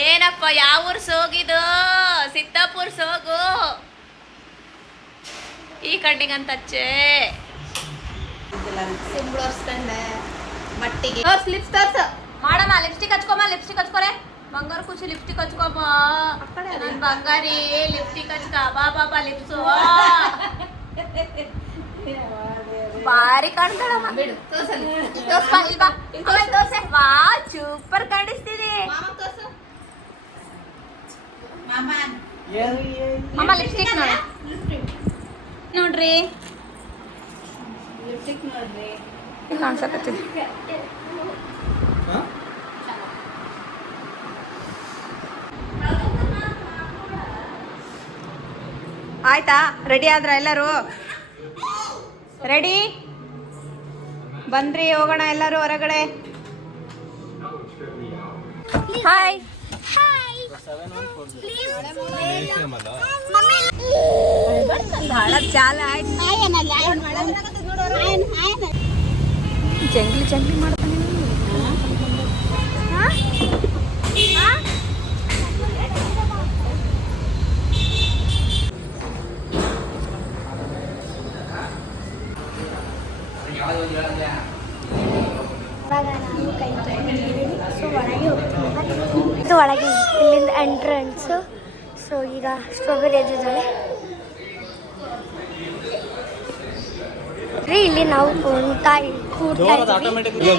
ಏನಪ್ಪ ಯಾವ ಊರ್ ಸೋಗಿದು? ಸಿದ್ದಾಪುರ ಸೋಗು. ಈ ಕಣ್ಣಿಗಂತಚ್ಚೆ ಮಟ್ಟಿಗೆ ಲಿಪ್ಸ್ ತೋರ್ಸ ಮಾಡಮ್ಮ. ಲಿಪ್ಸ್ಟಿಕ್ ಹಚ್ಕೊಮ್ಮ. ಲಿಪ್ಸ್ಟಿಕ್ ಹಚ್ಕೊರೆ ಬಂಗಾರ ಖುಷಿ. ಲಿಪ್ಸ್ಟಿಕ್ ಹಚ್ಕೊಮ್ಮ ನನ್ ಬಂಗಾರಿ. ಲಿಪ್ಸ್ಟಿಕ್ ಹಚ್ಕ ಬಾ ಬಾಬಾ. ಲಿಪ್ಸು ಬಾರಿ ಕಾಣ್ತಾಳಮ್ಮ. ವಾ ಸೂಪರ್ ಕಾಣಿಸ್ತಿದೆ ಅಮ್ಮ. ಲಿಪ್ಸ್ಟಿಕ್ ನೋಡ್ರಿ ಕಾಣ್ಸಕತ್ತಿದೆ. ಆಯ್ತಾ? ರೆಡಿ ಆದ್ರ ಎಲ್ಲರೂ? ರೆಡಿ ಬಂದ್ರಿ? ಹೋಗೋಣ ಎಲ್ಲರೂ ಹೊರಗಡೆ. ಹಾಯ್ ಜಂಗ್ಲಿ ಜಂಗ್ಲಿ ಮಾಡ್ತಾನೆ. ಇದು ಒಳಗೆ ಇಲ್ಲಿಂದ ಎಂಟ್ರೆನ್ಸು. ಸೊ ಈಗ ಸ್ಟ್ರಾಬೆರಿ ಎದ್ದಿದ್ದಾಳೆ ರೀ. ಇಲ್ಲಿ ನಾವು ಕೂಡ್ತಾ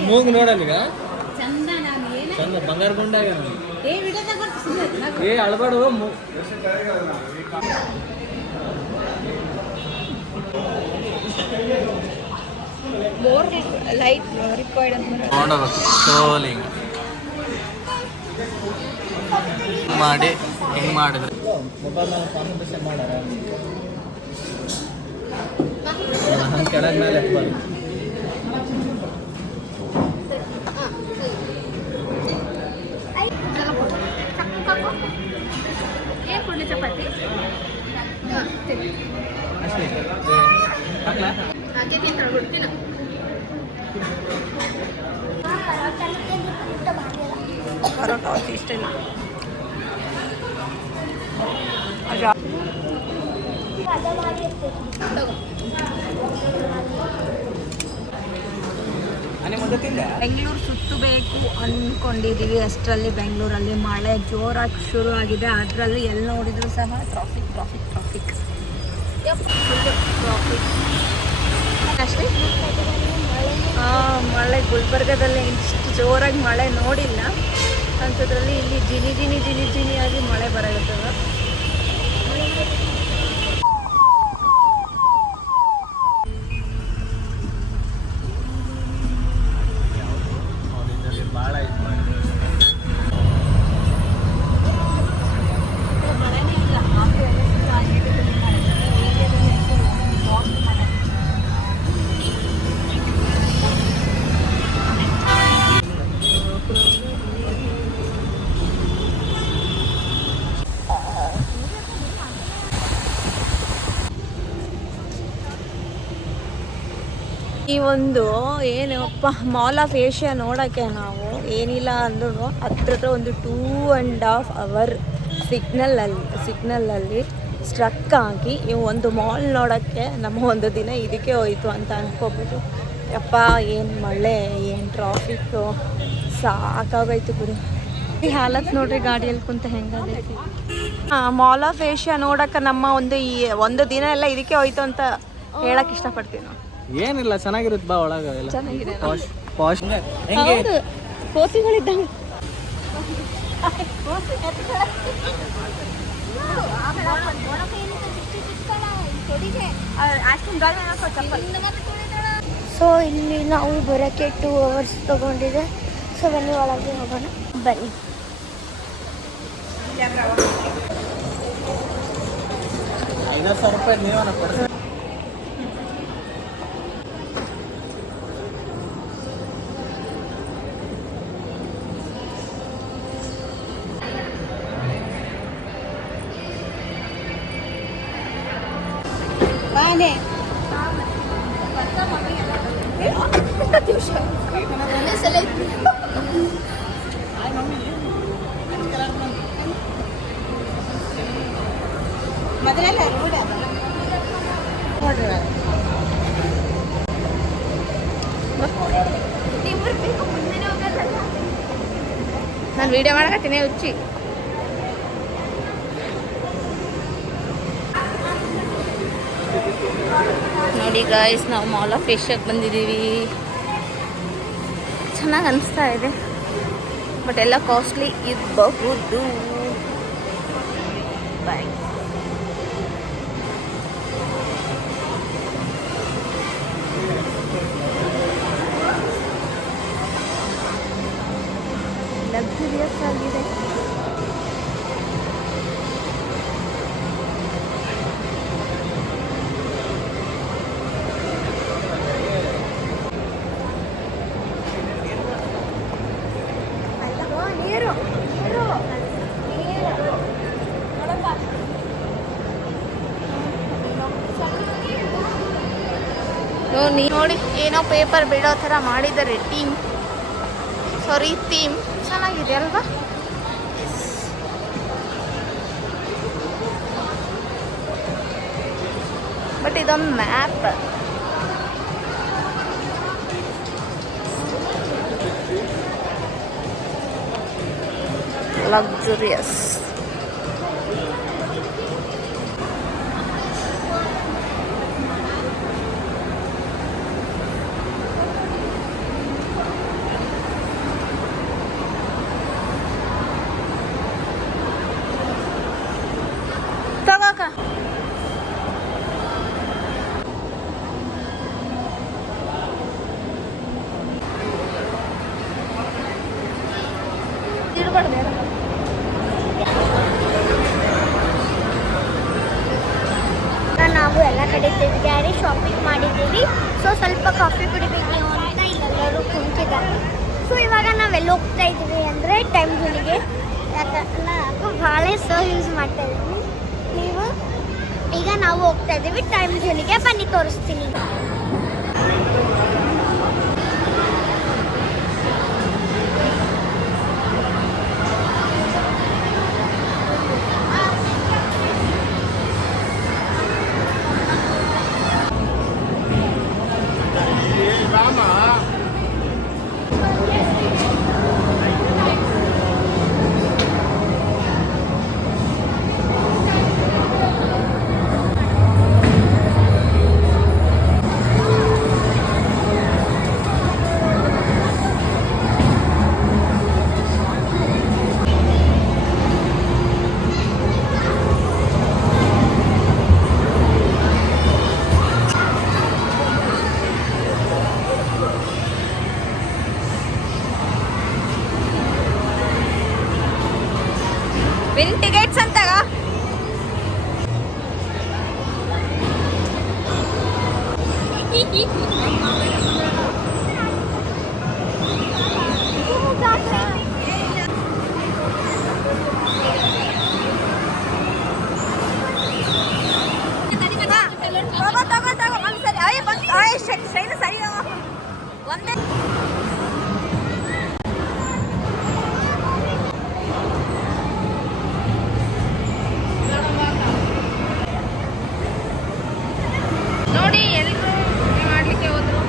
ಮೂಗ್ ನೋಡಲ್ಲ ಚಂದ ಬಂಗಾರ ಗುಂಡಾಗ ಅಳಬಾಡು. ಮೋರ್ ಲೈಟ್ ರಿಕ್ವೈರ್ಡ್ ಅಂತ ಸ್ಕ್ರೋಲಿಂಗ್ ಮಾಡಿ ಹಿಂಗೆ ಮಾಡಿದ್ರೆ ಮೊಬೈಲ್ನಾಗ ಕಾನ್ಸಂಟ್ರೇಷನ್ ಮಾಡಾರ ಹಂಗೆ ಕೆಳಗೆ ಮೇಲೆ ಚಪಾತಿ ಅಷ್ಟೇ ಹಾಕ್ಲಾ? ಹಾಗೆ ತಿಂತಾಳೆ ಗೊತ್ತಿಲ್ಲ. ಪರೋಟ ಇಷ್ಟ ಇಲ್ಲ. ಬೆಂಗಳೂರು ಸುತ್ತಬೇಕು ಅಂದ್ಕೊಂಡಿದ್ದೀವಿ. ಅಷ್ಟರಲ್ಲಿ ಬೆಂಗಳೂರಲ್ಲಿ ಮಳೆ ಜೋರಾಗಿ ಶುರು ಆಗಿದೆ. ಅದರಲ್ಲೂ ಎಲ್ಲಿ ನೋಡಿದ್ರು ಸಹ ಟ್ರಾಫಿಕ್ ಟ್ರಾಫಿಕ್ ಟ್ರಾಫಿಕ್ ಟ್ರಾಫಿಕ್ ಅಷ್ಟೇ. ಮಳೆ ಗುಲ್ಬರ್ಗದಲ್ಲಿ ಇಷ್ಟು ಜೋರಾಗಿ ಮಳೆ ನೋಡಿಲ್ಲ. ಅಂಥದ್ರಲ್ಲಿ ಇಲ್ಲಿ ಜಿನಿ ಜಿನಿ ಜಿನಿ ಜಿನಿಯಾಗಿ ಮಳೆ ಬರತ್ತದ. ಭಾಳ ಇದು ಮಾಡಿ ಈ ಒಂದು ಏನಪ್ಪ ಮಾಲ್ ಆಫ್ ಏಷ್ಯಾ ನೋಡೋಕ್ಕೆ ನಾವು ಏನಿಲ್ಲ ಅಂದ್ರೂ ಹತ್ರ ಒಂದು 2.5 hour ಸಿಗ್ನಲಲ್ಲಿ ಸ್ಟ್ರಕ್ ಆಗಿ ಈ ಒಂದು ಮಾಲ್ ನೋಡೋಕ್ಕೆ ನಮ್ಮ ಒಂದು ದಿನ ಇದಕ್ಕೆ ಹೋಯಿತು ಅಂತ ಅನ್ಕೋಬೋದು. ಯಪ್ಪ ಏನು ಮಳೆ, ಏನು ಟ್ರಾಫಿಕ್ಕು, ಸಾಕಾಗೋಯ್ತು ಬಿಡಿ. ಈ ಹಾಲತ್ ನೋಡ್ರಿ ಗಾಡಿಯಲ್ಲಿ ಕುಂತ ಹೆಂಗಾಗೈತಿ. ಮಾಲ್ ಆಫ್ ಏಷ್ಯಾ ನೋಡೋಕೆ ನಮ್ಮ ಈ ಒಂದು ದಿನ ಎಲ್ಲ ಇದಕ್ಕೆ ಹೋಯ್ತು ಅಂತ ಹೇಳಕ್ಕೆ ಇಷ್ಟಪಡ್ತೀವಿ ನಾವು. ಏನಿಲ್ಲ, ಚೆನ್ನಾಗಿರುತ್ತೆ ಬಾ ಒಳಗೆ ಎಲ್ಲ ಚೆನ್ನಾಗಿದೆ. ಪಾಶ್ ಹೌದು, ಕೋತಿಗಳಿದ್ದಂಗೆ. ಸೊ ಇಲ್ಲಿ ನಾವು ಬರೋಕ್ಕೆ 2 hours ತೊಗೊಂಡಿದೆ. ಸೊ ಬನ್ನಿ ಒಳಗೆ ಹೋಗೋಣ, ಬನ್ನಿ. ₹5,000 ನೀವೇ ಕೊಡ್ತೀವಿ. ನಾನು ವಿಡಿಯೋ ಮಾಡಕತ್ತೀನಿ ಹುಚ್ಚಿ. ನೋಡಿ ಗಾಯ್ಸ್, ನಾವು ಮಾಲ್ ಆಫ್ ಏಷ್ಯಾಗೆ ಬಂದಿದ್ದೀವಿ. ಚೆನ್ನಾಗಿ ಅನಿಸ್ತಾ ಇದೆ, ಬಟ್ ಎಲ್ಲ ಕಾಸ್ಟ್ಲಿ ಇರಬಹುದು. ಬಾಯ್. ಲಕ್ಸುರಿಯಸ್ ಆಗಿದೆ. ನೋಡಿ ಏನೋ ಪೇಪರ್ ಬಿಡೋ ಥರ ಮಾಡಿದ್ದಾರೆ ಥೀಮ್ ಚೆನ್ನಾಗಿದೆ ಅಲ್ವಾ? ಬಟ್ ಇದೊಂದು ಮ್ಯಾಪ್. ಲಕ್ಸುರಿಯಸ್. ತಗೋಕ ಇಡ್ಬಾರ್ದು. ನಾವು ಎಲ್ಲ ಕಡೆ ತಿರುಗಾಡಿ ಶಾಪಿಂಗ್ ಮಾಡಿದ್ದೀವಿ. ಸೊ ಸ್ವಲ್ಪ ಕಾಫಿ ಕುಡಿಬೇಕು ಅಂತ ಇಲ್ಲೆಲ್ಲರೂ ಕುಂತಿದ್ದಾರೆ. ಸೊ ಇವಾಗ ನಾವೆಲ್ಲ ಹೋಗ್ತಾ ಇದ್ದೀವಿ ಅಂದರೆ ಟೈಮ್ ಝೋನಿಗೆ. ಯಾಕಂದ್ರೆ ನಾವು ಭಾಳ ಯೂಸ್ ಮಾಡ್ತಾ ಇದ್ದೀವಿ. ನೀವು ಈಗ ನಾವು ಹೋಗ್ತಾ ಇದ್ದೀವಿ ಟೈಮ್ ಝೋನಿಗೆ. ಬನ್ನಿ ತೋರಿಸ್ತೀನಿ. ವಿನ್ ಟಿಕೆಟ್ಸ್ ಅಂತಾಗ ತಗೋ ಒಂದ್ಸರಿ ಸರಿ ಒಂದೇ. ನೋಡಿ ಎಲ್ಲರೂ ಮಾಡ್ಲಿಕ್ಕೆ ಹೋದ್ರು.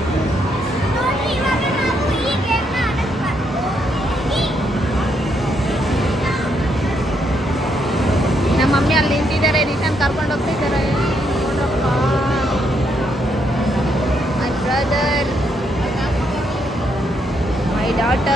ನಮ್ಮ ಮಮ್ಮಿ ಅಲ್ಲಿ ನಿಂತಿದ್ದಾರೆ, ರಿಟರ್ನ್ ಕರ್ಕೊಂಡು ಹೋಗ್ತಿದ್ದಾರೆ. ನೋಡ್ರಪ್ಪ, ಮೈ ಬ್ರದರ್, ಮೈ ಡಾಟರ್.